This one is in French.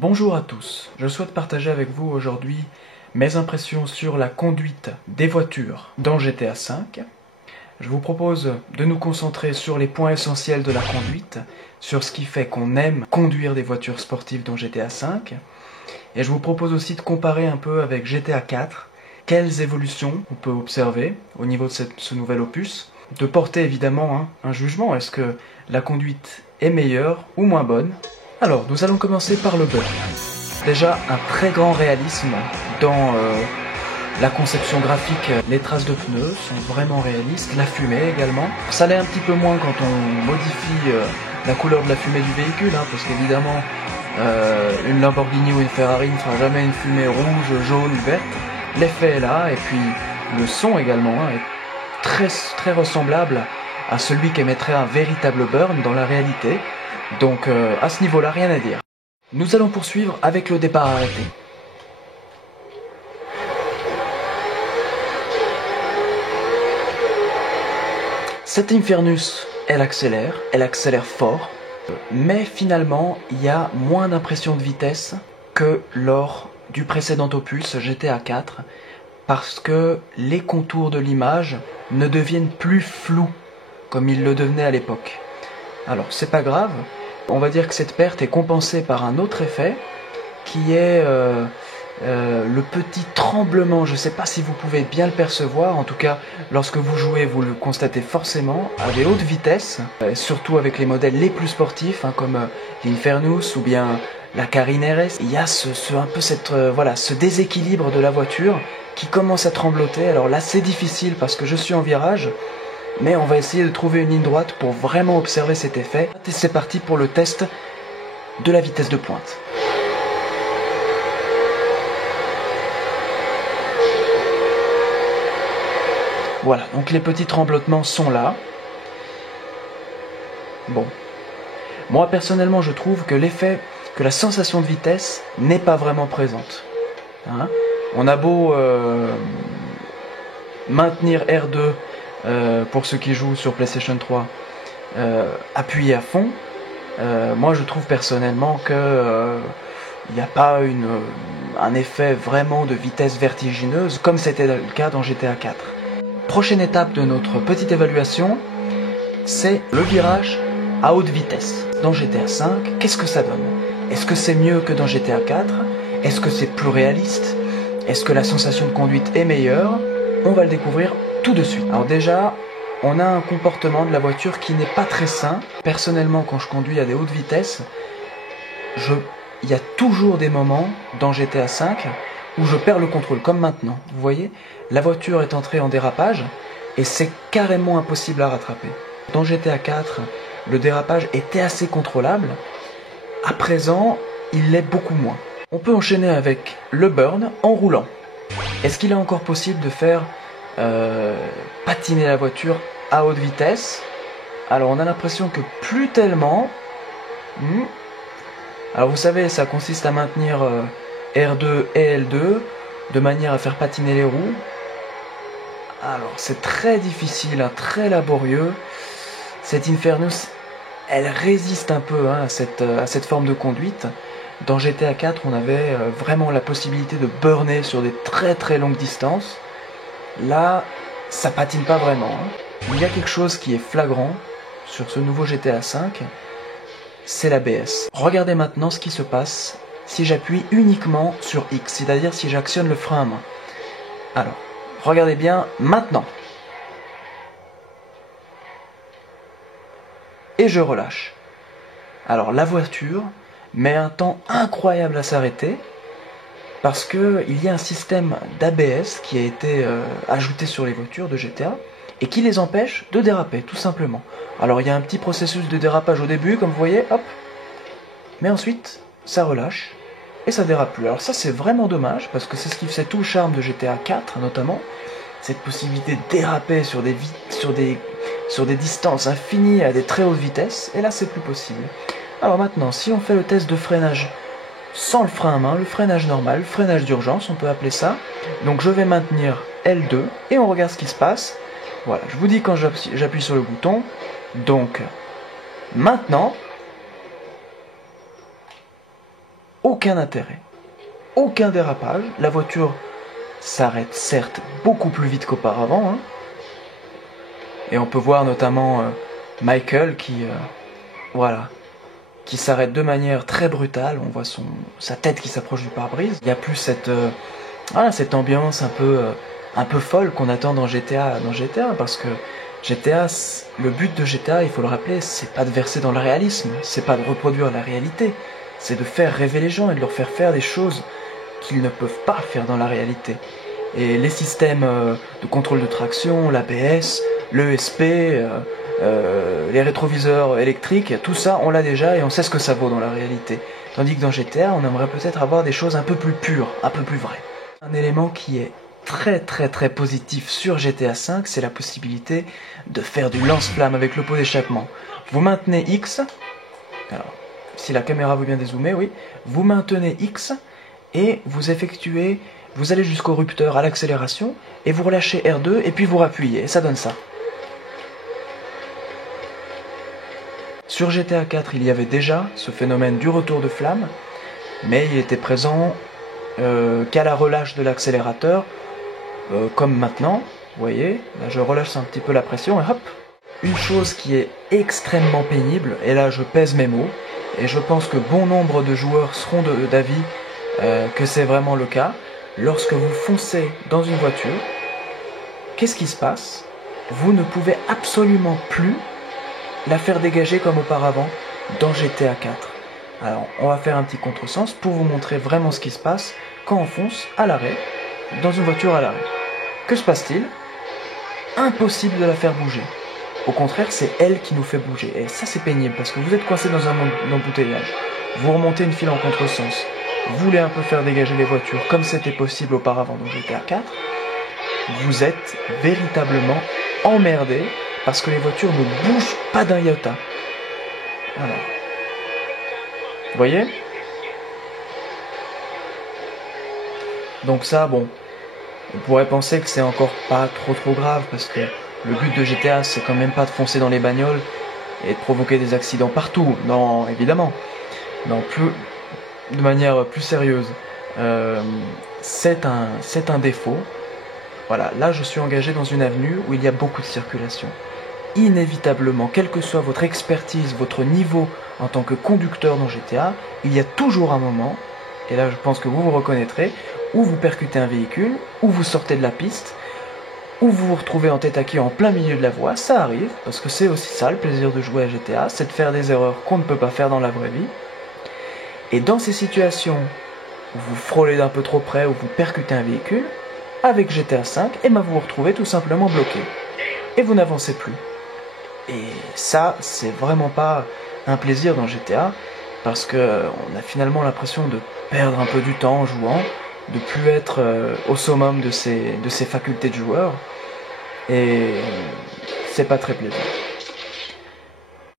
Bonjour à tous, je souhaite partager avec vous aujourd'hui mes impressions sur la conduite des voitures dans GTA V. Je vous propose de nous concentrer sur les points essentiels de la conduite, sur ce qui fait qu'on aime conduire des voitures sportives dans GTA V. Et je vous propose aussi de comparer un peu avec GTA 4, quelles évolutions on peut observer au niveau de ce nouvel opus, de porter évidemment un jugement, est-ce que la conduite est meilleure ou moins bonne. Alors, nous allons commencer par le bug. Déjà, un très grand réalisme dans la conception graphique. Les traces de pneus sont vraiment réalistes, la fumée également. Ça l'est un petit peu moins quand on modifie la couleur de la fumée du véhicule, parce qu'évidemment, une Lamborghini ou une Ferrari ne fera jamais une fumée rouge, jaune ou verte. L'effet est là, et puis le son également est très ressemblable à celui qu'émettrait un véritable burn dans la réalité. Donc à ce niveau-là, rien à dire. Nous allons poursuivre avec le départ arrêté. Cette Infernus, elle accélère fort, mais finalement, il y a moins d'impression de vitesse que lors du précédent opus GTA 4, parce que les contours de l'image ne deviennent plus flous comme ils le devenaient à l'époque. Alors, c'est pas grave. On va dire que cette perte est compensée par un autre effet qui est le petit tremblement. Je ne sais pas si vous pouvez bien le percevoir, en tout cas lorsque vous jouez vous le constatez forcément à des hautes vitesses, surtout avec les modèles les plus sportifs comme l'Infernus ou bien la Carine RS. Il y a un peu ce déséquilibre de la voiture qui commence à trembloter. Alors là c'est difficile parce que je suis en virage, mais on va essayer de trouver une ligne droite pour vraiment observer cet effet. Et c'est parti pour le test de la vitesse de pointe. Voilà, donc les petits tremblotements sont là. Bon. Moi personnellement je trouve que la sensation de vitesse n'est pas vraiment présente. On a beau maintenir R2 pour ceux qui jouent sur PlayStation 3, appuyer à fond, moi je trouve personnellement que il n'y a pas un effet vraiment de vitesse vertigineuse comme c'était le cas dans GTA 4. Prochaine étape de notre petite évaluation, c'est le virage à haute vitesse. Dans GTA 5, qu'est-ce que ça donne? Est-ce que c'est mieux que dans GTA 4? Est-ce que c'est plus réaliste? Est-ce que la sensation de conduite est meilleure? On va le découvrir tout de suite. Alors déjà, on a un comportement de la voiture qui n'est pas très sain. Personnellement, quand je conduis à des hautes vitesses, il y a toujours des moments dans GTA 5 où je perds le contrôle, comme maintenant. Vous voyez, la voiture est entrée en dérapage et c'est carrément impossible à rattraper. Dans GTA 4, le dérapage était assez contrôlable. À présent, il l'est beaucoup moins. On peut enchaîner avec le burn en roulant. Est-ce qu'il est encore possible de faire patiner la voiture à haute vitesse? Alors on a l'impression que plus tellement. Alors vous savez, ça consiste à maintenir R2 et L2 de manière à faire patiner les roues. Alors c'est très difficile, très laborieux. Cette Infernus, elle résiste un peu à cette forme de conduite. Dans GTA 4, on avait vraiment la possibilité de burner sur des très longues distances. Là, ça patine pas vraiment. Il y a quelque chose qui est flagrant sur ce nouveau GTA 5, c'est l'ABS. Regardez maintenant ce qui se passe si j'appuie uniquement sur X, c'est-à-dire si j'actionne le frein à main. Alors, regardez bien maintenant. Et je relâche. Alors la voiture met un temps incroyable à s'arrêter parce qu'il y a un système d'ABS qui a été ajouté sur les voitures de GTA et qui les empêche de déraper, tout simplement. Alors il y a un petit processus de dérapage au début, comme vous voyez, hop, mais ensuite ça relâche et ça dérape plus. Alors ça c'est vraiment dommage parce que c'est ce qui faisait tout le charme de GTA 4 notamment, cette possibilité de déraper sur des distances infinies à des très hautes vitesses, et là c'est plus possible. Alors maintenant, si on fait le test de freinage sans le frein à main, le freinage normal, le freinage d'urgence, on peut appeler ça. Donc je vais maintenir L2 et on regarde ce qui se passe. Voilà, je vous dis quand j'appuie sur le bouton. Donc maintenant, aucun intérêt, aucun dérapage. La voiture s'arrête certes beaucoup plus vite qu'auparavant, hein. Et on peut voir notamment Michael voilà, qui s'arrête de manière très brutale. On voit sa tête qui s'approche du pare-brise. Il n'y a plus cette ambiance un peu folle qu'on attend dans GTA, parce que GTA, le but de GTA, il faut le rappeler, c'est pas de verser dans le réalisme, c'est pas de reproduire la réalité, c'est de faire rêver les gens et de leur faire faire des choses qu'ils ne peuvent pas faire dans la réalité. Et les systèmes de contrôle de traction, l'ABS, l'ESP, les rétroviseurs électriques, tout ça, on l'a déjà et on sait ce que ça vaut dans la réalité. Tandis que dans GTA, on aimerait peut-être avoir des choses un peu plus pures, un peu plus vraies. Un élément qui est très positif sur GTA V, c'est la possibilité de faire du lance-flamme avec le pot d'échappement. Vous maintenez X, alors si la caméra veut bien dézoomer, oui, vous maintenez X et vous allez jusqu'au rupteur à l'accélération et vous relâchez R2 et puis vous rappuyez et ça donne ça. Sur GTA 4, il y avait déjà ce phénomène du retour de flamme, mais il était présent qu'à la relâche de l'accélérateur, comme maintenant, vous voyez, là je relâche un petit peu la pression et hop. Une chose qui est extrêmement pénible, et là je pèse mes mots, et je pense que bon nombre de joueurs seront d'avis que c'est vraiment le cas, lorsque vous foncez dans une voiture, qu'est-ce qui se passe? Vous ne pouvez absolument plus la faire dégager comme auparavant dans GTA 4. Alors on va faire un petit contresens pour vous montrer vraiment ce qui se passe quand on fonce à l'arrêt, dans une voiture à l'arrêt. Que se passe-t-il? Impossible de la faire bouger. Au contraire, c'est elle qui nous fait bouger. Et ça, c'est pénible parce que vous êtes coincé dans un embouteillage. Vous remontez une file en contresens. Vous voulez un peu faire dégager les voitures comme c'était possible auparavant dans GTA 4. Vous êtes véritablement emmerdé parce que les voitures ne bougent pas d'un iota. Alors, vous voyez? Donc ça, bon, on pourrait penser que c'est encore pas trop grave parce que le but de GTA, c'est quand même pas de foncer dans les bagnoles et de provoquer des accidents partout. Non, évidemment. Non, de manière plus sérieuse. C'est un défaut. Voilà, là je suis engagé dans une avenue où il y a beaucoup de circulation. Inévitablement, quelle que soit votre expertise, votre niveau en tant que conducteur dans GTA, il y a toujours un moment, et là je pense que vous vous reconnaîtrez, où vous percutez un véhicule, où vous sortez de la piste, où vous vous retrouvez en tête à queue en plein milieu de la voie. Ça arrive, parce que c'est aussi ça le plaisir de jouer à GTA, c'est de faire des erreurs qu'on ne peut pas faire dans la vraie vie. Et dans ces situations où vous frôlez d'un peu trop près, où vous percutez un véhicule, avec GTA V, et ben vous vous retrouvez tout simplement bloqué. Et vous n'avancez plus. Et ça, c'est vraiment pas un plaisir dans GTA, parce qu'on a finalement l'impression de perdre un peu du temps en jouant, de plus être au summum de ses facultés de joueur, et c'est pas très plaisant.